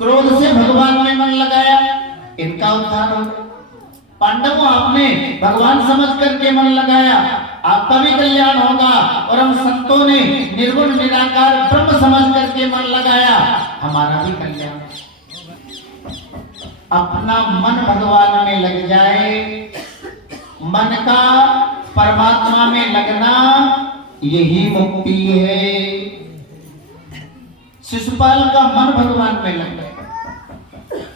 क्रोध से भगवान में मन लगाया, इनका उद्धार हो गया। पांडवों आपने भगवान समझ करके मन लगाया, आपका भी कल्याण होगा। और हम संतों ने निर्गुण निराकार ब्रह्म समझ करके मन लगाया, हमारा भी कल्याण। अपना मन भगवान में लग जाए, मन का परमात्मा में लगना, यही मुक्ति है। शिशुपाल का मन भगवान में लग गया।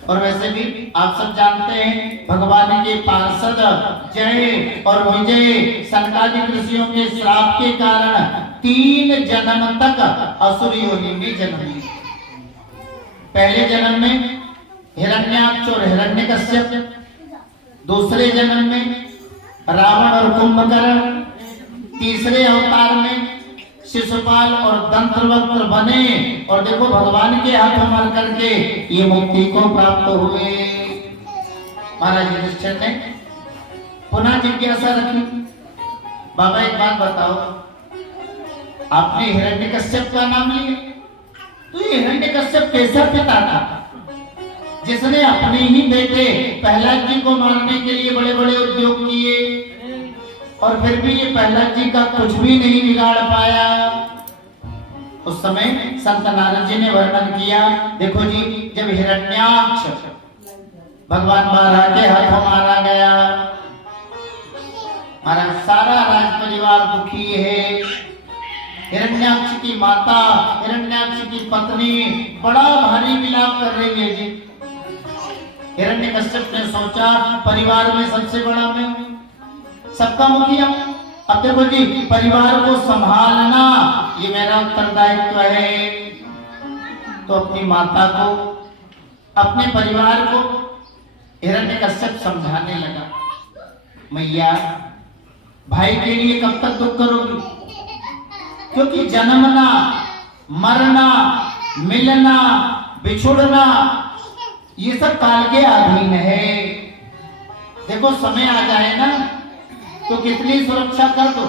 और वैसे भी आप सब जानते हैं, भगवान के पार्षद जय और विजय सनकादिक ऋषियों के श्राप के कारण 3 जन्म तक असुर योनि में जन्म लिए। पहले जन्म में हिरण्याक्ष और हिरण्यकश्यप, दूसरे जन्म में रावण और कुंभकर्ण, तीसरे अवतार में शिशुपाल और दंत्रवक्त्र बने। और देखो भगवान के हाथ मर करके ये मुक्ति को प्राप्त हुए। महाराज युधिष्ठिर ने पुनः जिज्ञासा रखी, बाबा एक बात बताओ, आपने हिरण्यकश्यप का नाम लिया, तो ये हिरण्यकश्यप कैसा पिता था जिसने अपने ही बेटे प्रहलाद जी को मारने के लिए बड़े बड़े उद्योग किए, और फिर भी ये प्रहलाद जी का कुछ भी नहीं बिगाड़ पाया। उस समय संत नारद जी ने वर्णन किया, देखो जी, जब हिरण्याक्ष भगवान बारह के हाथों मारा गया, हमारा सारा राज परिवार दुखी है। हिरण्याक्ष की माता, हिरण्याक्ष की पत्नी बड़ा भारी विलाप कर रही है जी। हिरण्यकश्यप ने सोचा, परिवार में सबसे बड़ा मैं, सबका मुखिया, अब देखो जी परिवार को संभालना ये मेरा उत्तरदायित्व है। तो अपनी माता को, अपने परिवार को हिरण्यकश्यप समझाने लगा, मैया भाई के लिए कब तक दुख करोगी, क्योंकि जन्मना, मरना, मिलना, बिछुड़ना ये सब काल के अधीन है। देखो समय आ जाए ना तो कितनी सुरक्षा कर दो,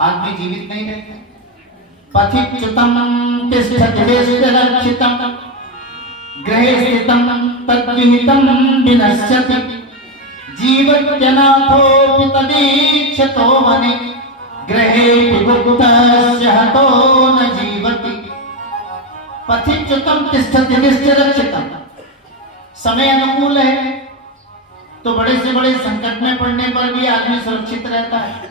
आदमी जीवित नहीं रहते। पथिच्युतम तिष्ठति रक्षितम गृहे स्थितम तद्विहितम विनश्यति जीवत्यनाथोऽपि तदीक्षतो वने गृहे विगुप्तस्य हतो न जीवति। पथिच्युतम तिष्ठति रक्षितम, समय अनुकूल है तो बड़े से बड़े संकट में पड़ने पर भी आदमी सुरक्षित रहता है।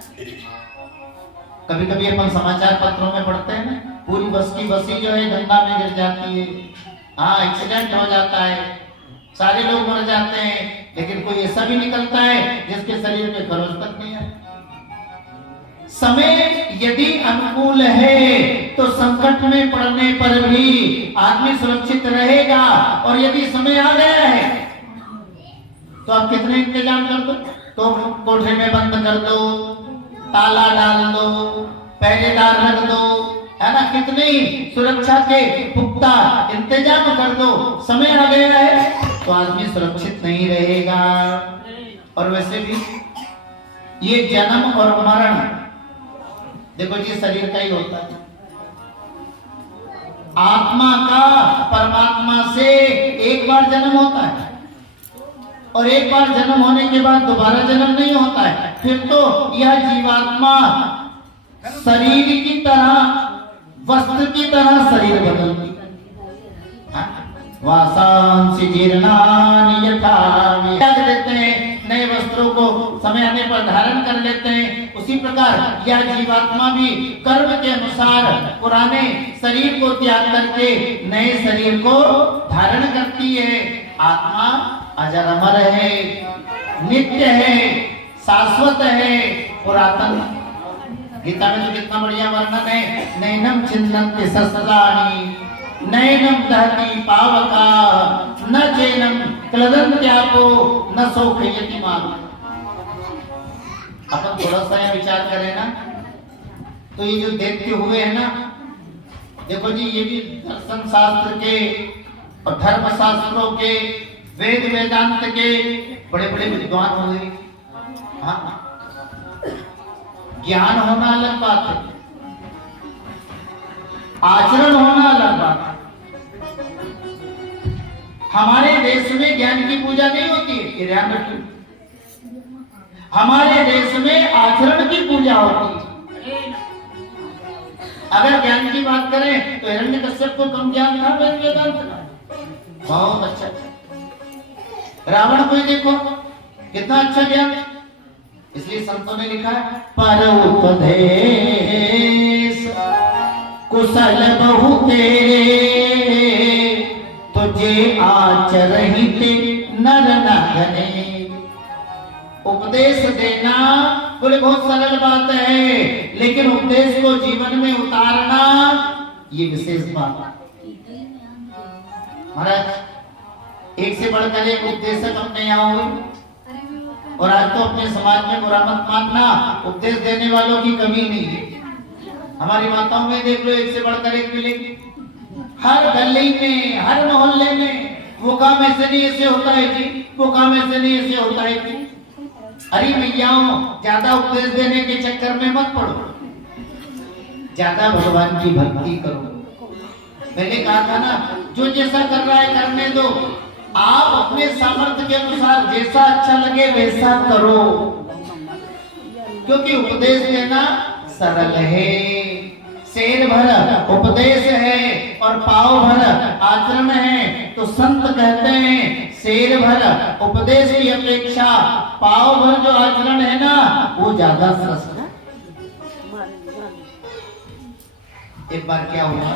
कभी कभी अपन समाचार पत्रों में पढ़ते हैं ना, पूरी बस की बसी जो है गंगा में गिर जाती है, हाँ एक्सीडेंट हो जाता है, सारे लोग मर जाते हैं, लेकिन कोई ऐसा भी निकलता है जिसके शरीर में खरोच तक नहीं है। समय यदि अनुकूल है तो संकट में पड़ने पर भी आदमी सुरक्षित रहेगा, और यदि समय आ गया है तो आप कितने इंतजाम कर दो, तो कोठरी में बंद कर दो, ताला डाल दो, पहरेदार रख दो, है ना, कितनी सुरक्षा के पुख्ता इंतजाम कर दो, समय आ गया है तो आदमी सुरक्षित नहीं रहेगा। और वैसे भी ये जन्म और मरण देखो जी शरीर का ही होता है। आत्मा का परमात्मा से एक बार जन्म होता है, और एक बार जन्म होने के बाद दोबारा जन्म नहीं होता है। फिर तो यह जीवात्मा शरीर की तरह, वस्त्र की तरह शरीर बदलती है। वासांसि जीर्णानि यथा त्याग देते हैं, नए वस्त्रों को समय आने पर धारण कर लेते हैं। उसी प्रकार यह जीवात्मा भी कर्म के अनुसार पुराने शरीर को त्याग करके नए शरीर को धारण करती है। आत्मा अजर अमर है, नित्य है, शाश्वत है, पुरातन। गीता में तो कितना बढ़िया वर्णन है, नैनम छिन्नन्ति शस्त्राणि नैनम दहति पावका न चैनम क्लदन्त्यापो न शोषयति मानु। अपन थोड़ा सा विचार करें ना तो ये जो देखते हुए है ना, देखो जी ये भी दर्शन शास्त्र के और धर्म शास्त्रों के, वेद वेदांत के बड़े बड़े विद्वान हुए। हाँ, ज्ञान होना अलग बात है, आचरण होना अलग बात है। हमारे देश में ज्ञान की पूजा नहीं होती है, ये ध्यान रखिए। हमारे देश में आचरण की पूजा होती है। अगर ज्ञान की बात करें तो हिरण्यकश्यप को कम ज्ञान था वेदांत का, बहुत अच्छा। रावण को देखो कितना अच्छा ज्ञान, इसलिए संतों ने लिखा है पर उपदेश कुशल बहु तेरे, तुझे आचरहित नर नगने। उपदेश देना बोले बहुत सरल बात है, लेकिन उपदेश को जीवन में उतारना ये विशेष बात है। महाराज एक से बढ़कर एक उपदेशक अपने यहाँ हुए, और आज तो अपने समाज में बुरा मत मानना, उपदेश देने वालों की कमी नहीं है। हमारी माताओं में देख लो, एक से बढ़कर एक मिलेगी, हर गली में, हर मोहल्ले में। वो काम ऐसे नहीं ऐसे होता है जी, वो काम ऐसे नहीं ऐसे होता है जी। अरे मैयाओं, ज्यादा उपदेश देने के चक्कर में मत पड़ो, ज्यादा भगवान की भक्ति करो। मैंने कहा था ना, जो जैसा कर रहा है करने दो, आप अपने सामर्थ्य के अनुसार जैसा अच्छा लगे वैसा करो, क्योंकि उपदेश देना सरल है। शेर भर उपदेश है और पाव भर आचरण है, तो संत कहते हैं शेर भर उपदेश की अपेक्षा पाव भर जो आचरण है ना, वो ज्यादा श्रेष्ठ है। एक बार क्या हुआ,